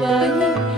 万一